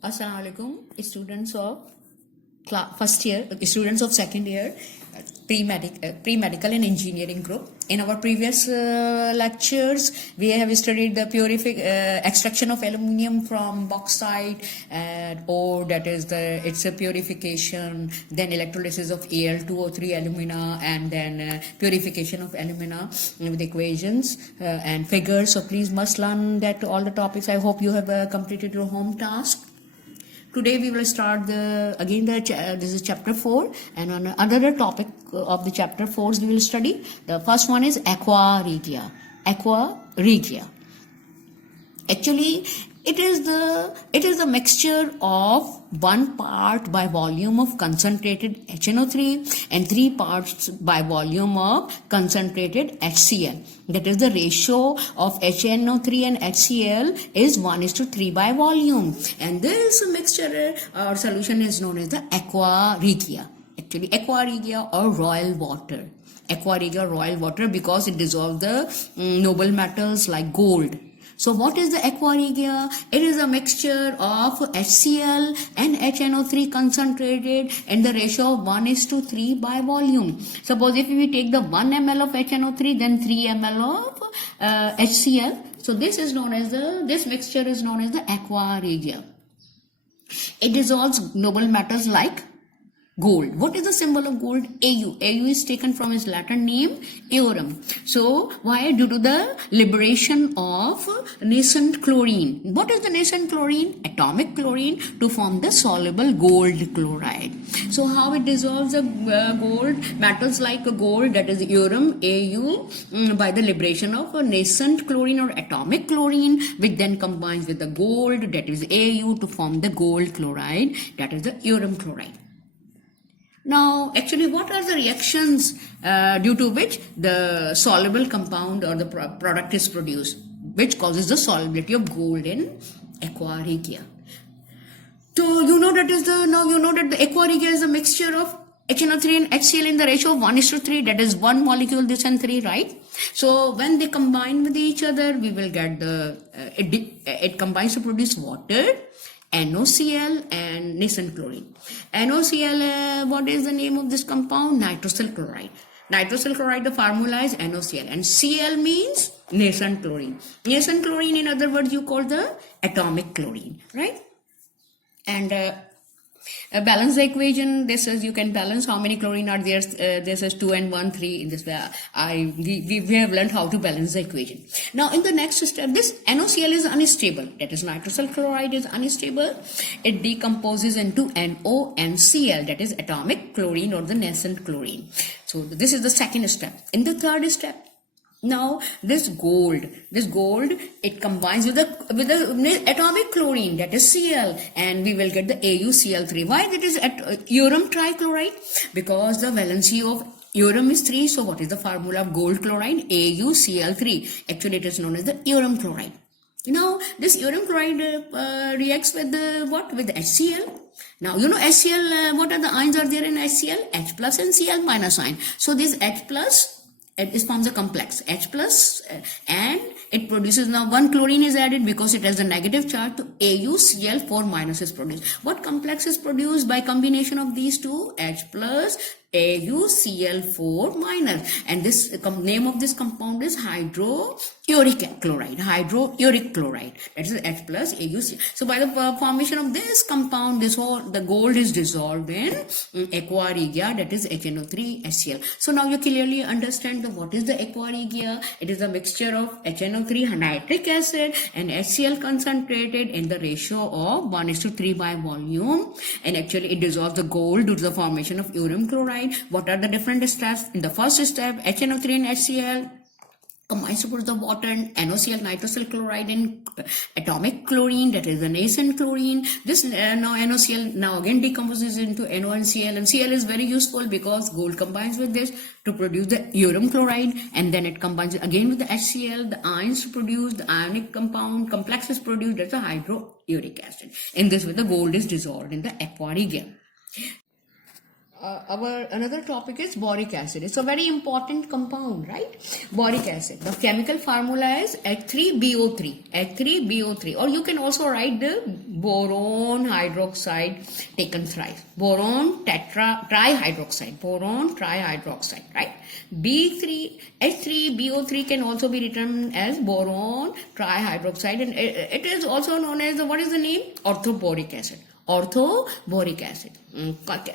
Assalamu alaikum, students of first year, students of second year, pre-medical and engineering group. In our previous lectures, we have studied the extraction of aluminium from bauxite and ore, that is its a purification, then electrolysis of Al2O3 alumina, and then purification of alumina with equations and figures. So please must learn that all the topics. I hope you have completed your home task. Today we will start this is chapter 4, and on another topic of the chapter 4 we will study. The first one is Aqua Regia. Aqua Regia. Actually, it is the mixture of 1 part by volume of concentrated HNO3 and 3 parts by volume of concentrated HCl. That is, the ratio of HNO3 and HCl is 1:3 by volume. And this mixture or solution is known as the Aqua Regia. Actually, Aqua Regia or royal water. Aqua Regia royal water because it dissolves the noble metals like gold. So what is the Aqua Regia? It is a mixture of HCl and HNO3 concentrated in the ratio of 1:3 by volume. Suppose if we take the 1 ml of HNO3, then 3 ml of HCl. So this mixture is known as the Aqua Regia. It dissolves noble metals like gold. What is the symbol of gold? Au. Au is taken from its Latin name aurum. So why? Due to the liberation of nascent chlorine. What is the nascent chlorine? Atomic chlorine to form the soluble gold chloride. So how it dissolves the gold metals like gold, that is aurum, Au, by the liberation of a nascent chlorine or atomic chlorine, which then combines with the gold, that is Au, to form the gold chloride, that is the aurum chloride. Now, actually, what are the reactions due to which the soluble compound or the product is produced, which causes the solubility of gold in Aqua Regia? So you know that the Aqua Regia is a mixture of HNO3 and HCl in the ratio of 1:3. That is 1 molecule, this and 3, right? So when they combine with each other, we will get it combines to produce water, NOCl and nascent chlorine. NOCl, what is the name of this compound? Nitrosyl chloride. Nitrosyl chloride, the formula is NOCl, and Cl means nascent chlorine. Nascent chlorine, in other words, you call the atomic chlorine, right? And balance the equation. This is, you can balance how many chlorine are there. This is 2 and 1, 3. In this way, we have learned how to balance the equation. Now, in the next step, this NOCl is unstable. That is, nitrosyl chloride is unstable. It decomposes into NO and Cl. That is atomic chlorine or the nascent chlorine. So this is the second step. In the third step, now this gold, it combines with the atomic chlorine, that is Cl, and we will get the AuCl3. Why that is aurum trichloride? Because the valency of aurum is 3. So what is the formula of gold chloride? AuCl3. Actually, it is known as the aurum chloride. Now this aurum chloride reacts with with the HCl. Now, you know HCl, what are the ions are there in HCl? H plus and Cl minus ion. So this H plus, it forms a complex H plus, and it produces, now 1 chlorine is added because it has a negative charge, to AuCl4 minus is produced. What complex is produced by combination of these two? H plus AuCl4 minus, and this name of this compound is hydrouric chloride. Hydrouric chloride, that is H plus AuCl. So by the formation of this compound, the gold is dissolved in Aqua Regia, that is HNO3 HCl. So now you clearly understand what is the Aqua Regia. It is a mixture of HNO3 nitric acid and HCl concentrated in the ratio of 1:3 by volume, and actually it dissolves the gold due to the formation of aurum chloride. What are the different steps? In the first step, HNO3 and HCl combines to produce the water, and NOCl, nitrosyl chloride, and atomic chlorine, that is the nascent chlorine. This now NOCl now again decomposes into NO and Cl, and Cl is very useful because gold combines with this to produce the aurum chloride, and then it combines again with the HCl, the ions to produce the ionic compound, complex is produced, that's a hydrouric acid. In this way, the gold is dissolved in the Aqua Regia. our another topic is boric acid. It's a very important compound, right? Boric acid. The chemical formula is H3BO3. H3BO3. Or you can also write the boron hydroxide taken thrice. Boron trihydroxide. Boron trihydroxide, right? H3BO3 can also be written as boron trihydroxide, and it is also known as what is the name? Orthoboric acid. Orthoboric acid,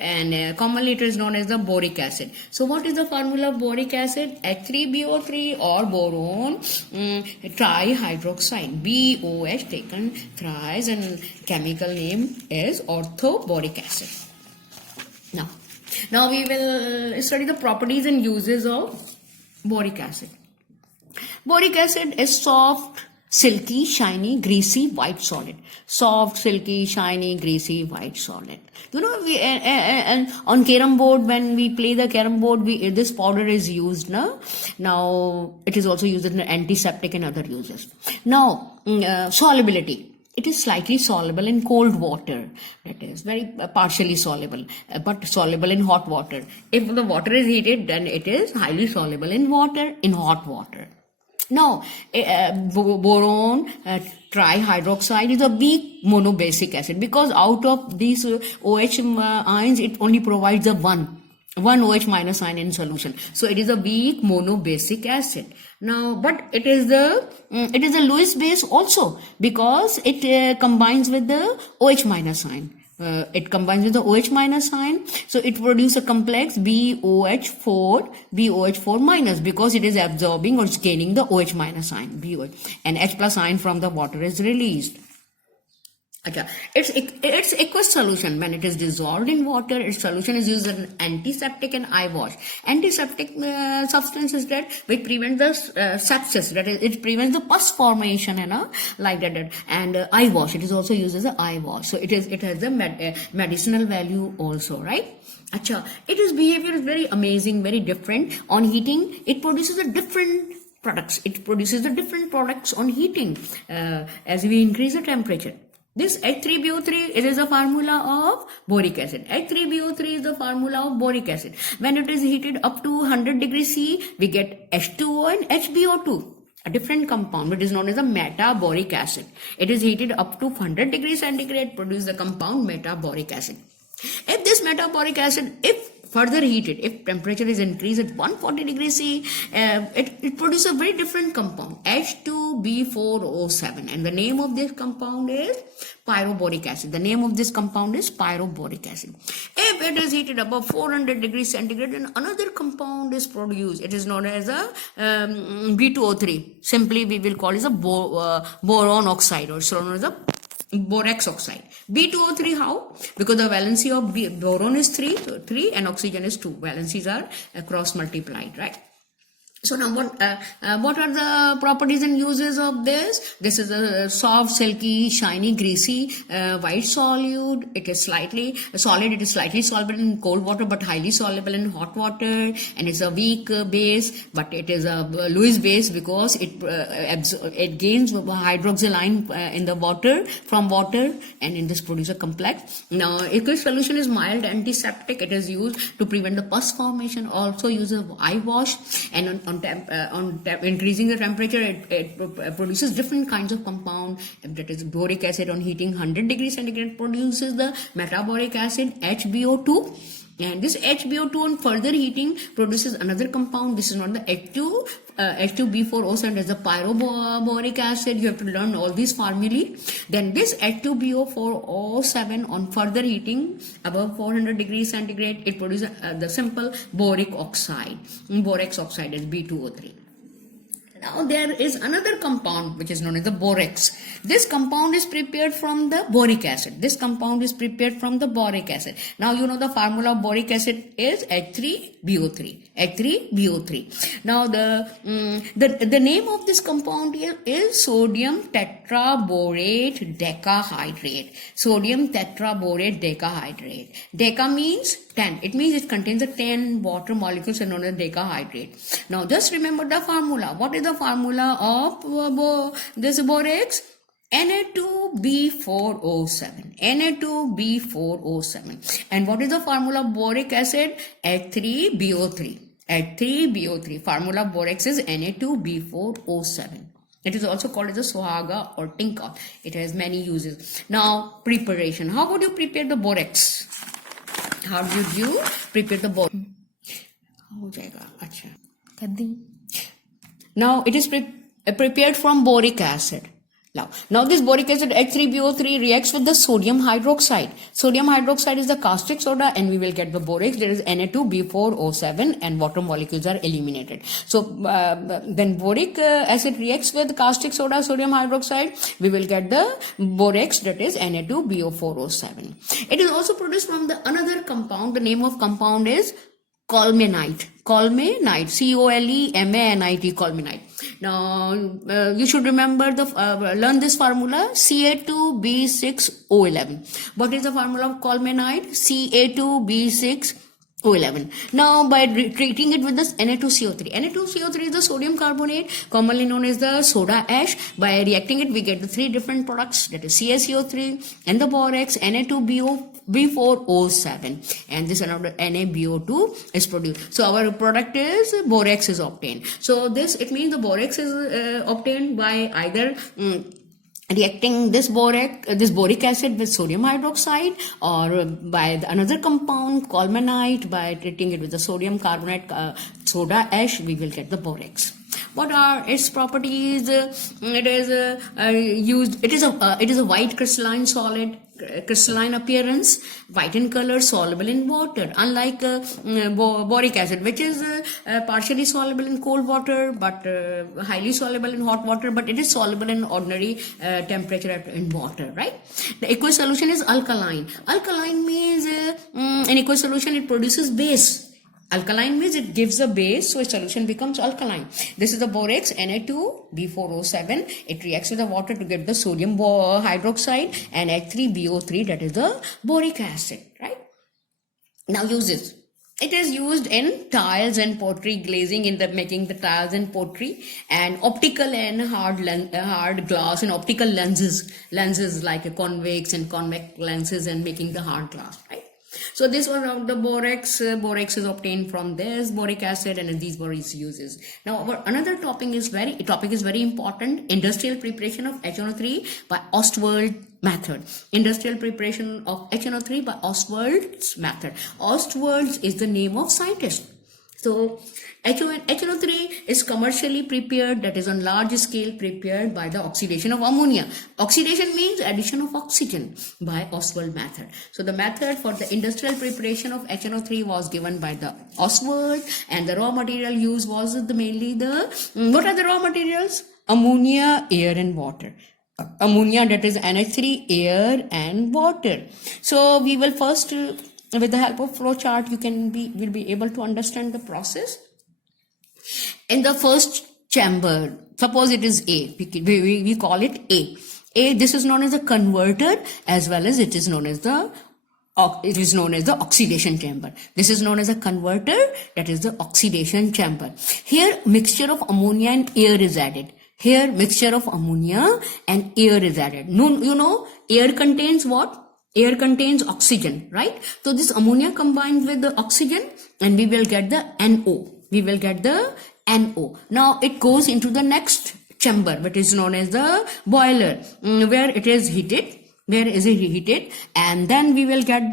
and commonly it is known as the boric acid. So what is the formula of boric acid? H3BO3 or boron trihydroxide, BOH taken thrice, and chemical name is orthoboric acid. Now we will study the properties and uses of boric acid. Boric acid is soft, silky, shiny, greasy, white solid. Soft, silky, shiny, greasy, white solid. You know, and on carom board, when we play the carom board, this powder is used. Now, it is also used in antiseptic and other uses. Now, solubility. It is slightly soluble in cold water. That is very partially soluble, but soluble in hot water. If the water is heated, then it is highly soluble in hot water. Now, boron trihydroxide is a weak monobasic acid, because out of these OH ions, it only provides a one OH minus ion in solution. So it is a weak monobasic acid. Now, but it is a Lewis base also, because it combines with the OH minus ion. It combines with the OH minus ion, so it produces a complex BOH4 minus, because it is absorbing or gaining the OH minus ion, BOH, and H plus ion from the water is released. Its aqueous solution, when it is dissolved in water, its solution is used as an antiseptic and eye wash. Antiseptic substance is that which prevents the sepsis, that is, it prevents the pus formation and like that. And eye wash, it is also used as an eye wash. So it has the medicinal value also, right? Its behavior is very amazing, very different. On heating, it produces a different products. It produces the different products on heating as we increase the temperature. This H3BO3, it is a formula of boric acid. H3BO3 is the formula of boric acid. When it is heated up to 100 degrees C, we get H2O and HBO2, a different compound, which is known as a metaboric acid. It is heated up to 100 degrees centigrade, produce the compound metaboric acid. If this metaboric acid, if further heated, if temperature is increased at 140 degrees C, it produces a very different compound, H2B4O7, and the name of this compound is pyroboric acid. The name of this compound is pyroboric acid. If it is heated above 400 degrees centigrade, then another compound is produced. It is known as a B2O3. Simply, we will call it a boron oxide, or so known as a borax oxide. B2O3, how? Because the valency of boron is 3 and oxygen is 2. Valencies are cross multiplied, right? So now what are the properties and uses of this? This is a soft, silky, shiny, greasy, white solute. It is slightly solid. It is slightly soluble in cold water, but highly soluble in hot water. And it's a weak base, but it is a Lewis base, because it gains hydroxyl ion in the water, from water, and in this produce a complex. Now, aqueous solution is mild antiseptic. It is used to prevent the pus formation. Also uses eye wash, and on increasing the temperature, it produces different kinds of compound. That is boric acid, on heating 100 degrees centigrade, produces the metaboric acid HBO2. And this HBO2 on further heating produces another compound. This is not the H2B4O7, as the pyroboric acid. You have to learn all these formulae. Then this H2BO4O7 on further heating above 400 degrees centigrade, it produces the simple boric oxide. Borax oxide is B2O3. Now there is another compound which is known as the borax. This compound is prepared from the boric acid. Now you know the formula of boric acid is H3BO3. Now the name of this compound is sodium tetraborate decahydrate. Sodium tetraborate decahydrate. Deca means 10. It means it contains the 10 water molecules and known as decahydrate. Now just remember the formula. What is the formula of this borax? Na2B4O7. Na2B4O7. And what is the formula of boric acid? H3BO3. H3BO3. Formula of borax is Na2B4O7. It is also called as a Sohaga or Tinka. It has many uses. Now, preparation. How would you prepare the borax? How did you prepare the borax? हो जाएगा अच्छा कर दी. Now it is prepared from boric acid. Now this boric acid H3BO3 reacts with the sodium hydroxide. Sodium hydroxide is the caustic soda, and we will get the borax. There is Na2B4O7, and water molecules are eliminated. So then boric acid reacts with caustic soda, sodium hydroxide. We will get the borax, that is Na2BO4O7. It is also produced from the another compound. The name of compound is Colmenite. Colmenite. COLEMANITE. Colmenite. Now you should remember learn this formula, Ca2B6O11. What is the formula of Colmenite? Ca2B6O11. Now by treating it with this Na2CO3. Na2CO3 is the sodium carbonate, commonly known as the soda ash. By reacting it, we get the three different products, that is CaCO3 and the borax, Na2B4O7, and this another NaBO2 is produced. So our product is borax is obtained. So it means the borax is obtained by either reacting this boric acid with sodium hydroxide, or by another compound Colmenite. By treating it with the sodium carbonate soda ash, we will get the borax. What are its properties? It is used. It is a white crystalline solid. Crystalline appearance, white in color, soluble in water, unlike boric acid, which is partially soluble in cold water but highly soluble in hot water, but it is soluble in ordinary temperature in water, right? The aqueous solution is alkaline. Alkaline means in aqueous solution it produces base. Alkaline means it gives a base, so a solution becomes alkaline. This is the borax, Na2B4O7. It reacts with the water to get the sodium hydroxide, and H3BO3, that is the boric acid, right? Now uses. It is used in tiles and pottery, glazing in the making the tiles and pottery, and optical and hard glass and optical lenses like a convex and convex lenses, and making the hard glass, right? So this was of the borax. Borax is obtained from this boric acid, and these were its uses. Now our another topic is very important: industrial preparation of HNO3 by Ostwald method. Industrial preparation of HNO3 by Ostwald's method. Ostwald is the name of scientist. So HNO3 is commercially prepared, that is on large scale prepared by the oxidation of ammonia. Oxidation means addition of oxygen by Ostwald method. So the method for the industrial preparation of HNO3 was given by the Ostwald, and the raw material used was mainly what are the raw materials? Ammonia, air and water. Ammonia, that is NH3, air and water. So we will first with the help of flow chart will be able to understand the process. In the first chamber, suppose it is A, we call it A. This is known as the converter, as well as it is known as the oxidation chamber. This is known as a converter, that is the oxidation chamber. Here mixture of ammonia and air is added. Here mixture of ammonia and air is added. Air contains what? Air contains oxygen, right? So this ammonia combines with the oxygen, and we will get the NO. Now it goes into the next chamber, which is known as the boiler, where it is heated. And then we will get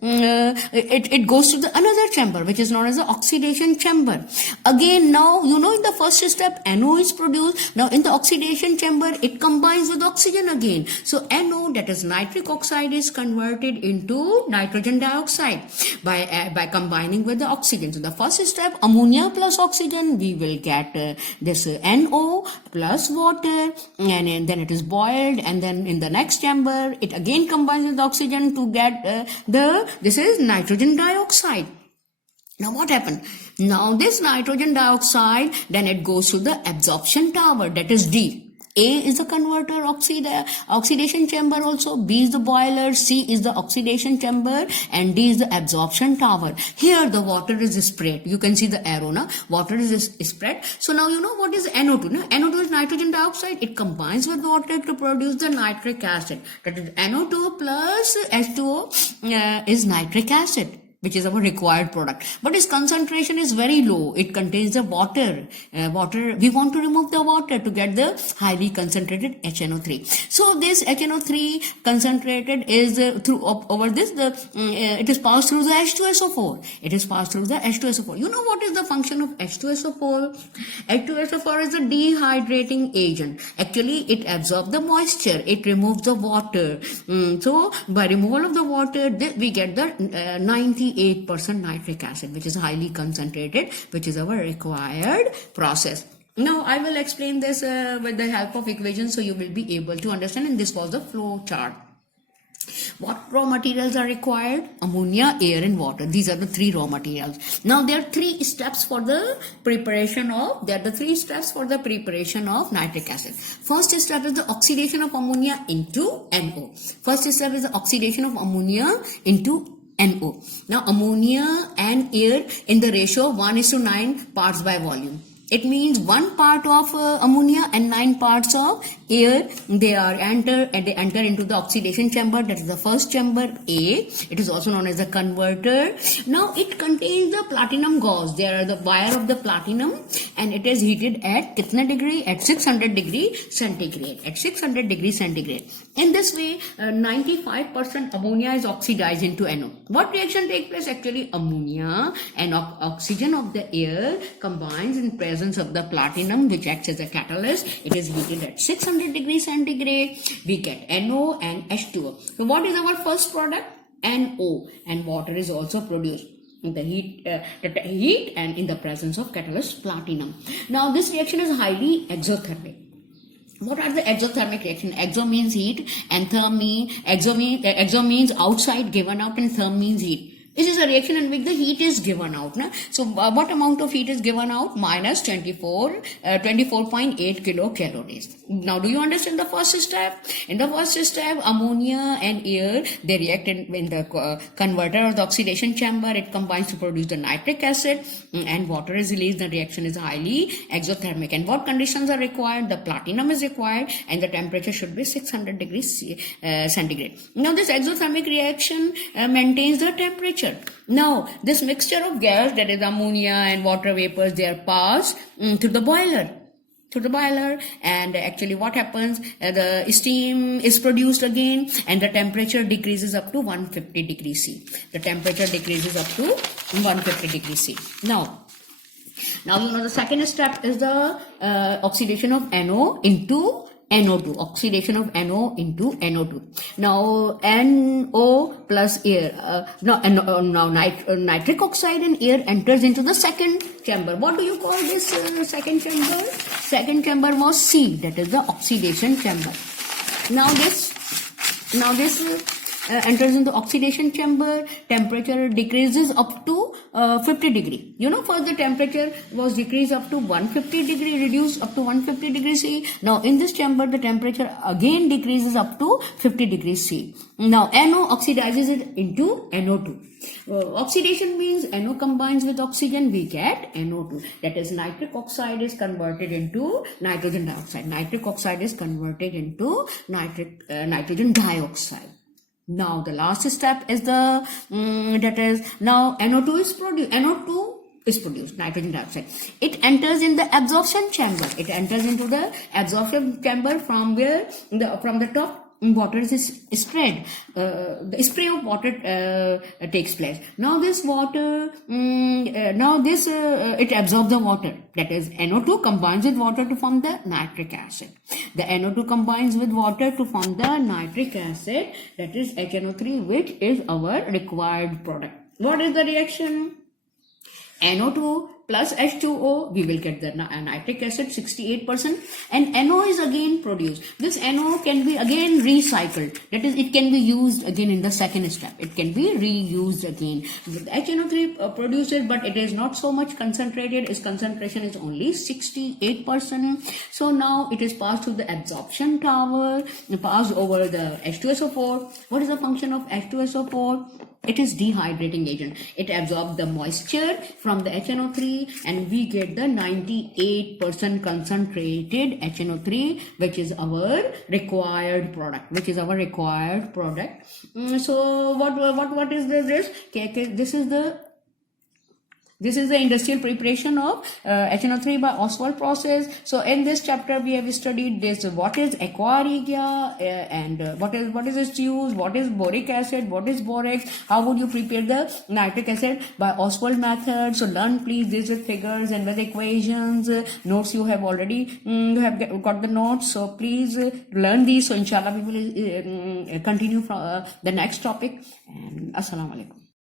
it goes to the another chamber, which is known as the oxidation chamber. Again, now in the first step NO is produced. Now in the oxidation chamber it combines with oxygen again. So NO, that is nitric oxide, is converted into nitrogen dioxide by combining with the oxygen. So the first step, ammonia plus oxygen, we will get this NO plus water, and then it is boiled, and then in the next chamber it again combines with oxygen to get this is nitrogen dioxide. Now what happened? Now this nitrogen dioxide, then it goes to the absorption tower, that is D. A is the converter oxidation chamber also, B is the boiler, C is the oxidation chamber, and D is the absorption tower. Here the water is spread. You can see the arrow, na? Water is spread. So now you know what is NO2. Na? NO2 is nitrogen dioxide. It combines with water to produce the nitric acid. That is NO2 plus H2O is nitric acid, which is our required product. But its concentration is very low. It contains the water. We want to remove the water to get the highly concentrated HNO3. So this HNO3 concentrated is it is passed through the H2SO4. It is passed through the H2SO4. You know what is the function of H2SO4? H2SO4 is a dehydrating agent. Actually, it absorbs the moisture. It removes the water. So by removal of the water, we get the 98% nitric acid, which is highly concentrated, which is our required process. Now I will explain this with the help of equations, so you will be able to understand, and this was the flow chart. What raw materials are required? Ammonia, air and water. These are the three raw materials. Now there are three steps for the preparation of nitric acid. First step is the oxidation of ammonia into NO. First step is the oxidation of ammonia into NO. Now ammonia and air in the ratio of 1:9 parts by volume. It means 1 part of ammonia and 9 parts of air. They enter into the oxidation chamber. That is the first chamber, A. It is also known as the converter. Now it contains the platinum gauze. There are the wire of the platinum, and it is heated at kitna degree? At 600 degree centigrade. At 600 degree centigrade. In this way, 95% ammonia is oxidized into NO. What reaction takes place? Actually, ammonia and oxygen of the air combines in presence of the platinum, which acts as a catalyst. It is heated at 600 degrees centigrade. We get NO and H2O. So what is our first product? NO, and water is also produced in the heat and in the presence of catalyst platinum. Now this reaction is highly exothermic. What are the exothermic reactions? Exo means heat and exo means outside, given out, and therm means heat. This is a reaction in which the heat is given out. Na? So what amount of heat is given out? Minus 24.8 kilocalories. Now do you understand the first step? In the first step, ammonia and air, they react in the converter or the oxidation chamber. It combines to produce the nitric acid, and water is released. The reaction is highly exothermic. And what conditions are required? The platinum is required, and the temperature should be 600 degrees centigrade. Now this exothermic reaction maintains the temperature. Now this mixture of gas, that is ammonia and water vapors, they are passed to the boiler. And actually what happens, the steam is produced again, and the temperature decreases up to 150 degrees C. The temperature decreases up to 150 degrees C. Now you know the second step is the oxidation of NO into NO2, oxidation of NO into NO2. Now NO plus air, nitric oxide and air enters into the second chamber. What do you call this second chamber? Second chamber was C, that is the oxidation chamber. Now this enters into oxidation chamber. Temperature decreases up to 50 degree. You know, first the temperature was decreased up to 150 degree, reduced up to 150 degrees C. Now in this chamber the temperature again decreases up to 50 degrees C. Now NO oxidizes it into NO2. Oxidation means NO combines with oxygen, we get NO2. That is, nitric oxide is converted into nitrogen dioxide. Nitric oxide is converted into nitrogen dioxide. Now the last step is the now NO2 is produced, nitrogen dioxide. It enters in the absorption chamber. It enters into the absorption chamber from where from the top water is spread. The spray of water takes place. Now this water, it absorbs the water. That is, NO2 combines with water to form the nitric acid. The NO2 combines with water to form the nitric acid. That is HNO3, which is our required product. What is the reaction? NO2 plus H2O, we will get the nitric acid 68%, and NO is again produced. This NO can be again recycled. That is, it can be used again in the second step. It can be reused again. HNO3 produces, but it is not so much concentrated. Its concentration is only 68%. So now it is passed through the absorption tower, passed over the H2SO4. What is the function of H2SO4? It is dehydrating agent. It absorbs the moisture from the HNO3 and we get the 98% concentrated HNO3, which is our required product. So what is this? This is the industrial preparation of HNO3 by Oswald process. So in this chapter we have studied this, what is Aqua Regia and what is its use, what is boric acid, what is borax, how would you prepare the nitric acid by Oswald method. So learn please these with figures and with equations. Notes you have already got the notes, so please learn these. So inshallah we will continue from the next topic, and assalamu alaikum.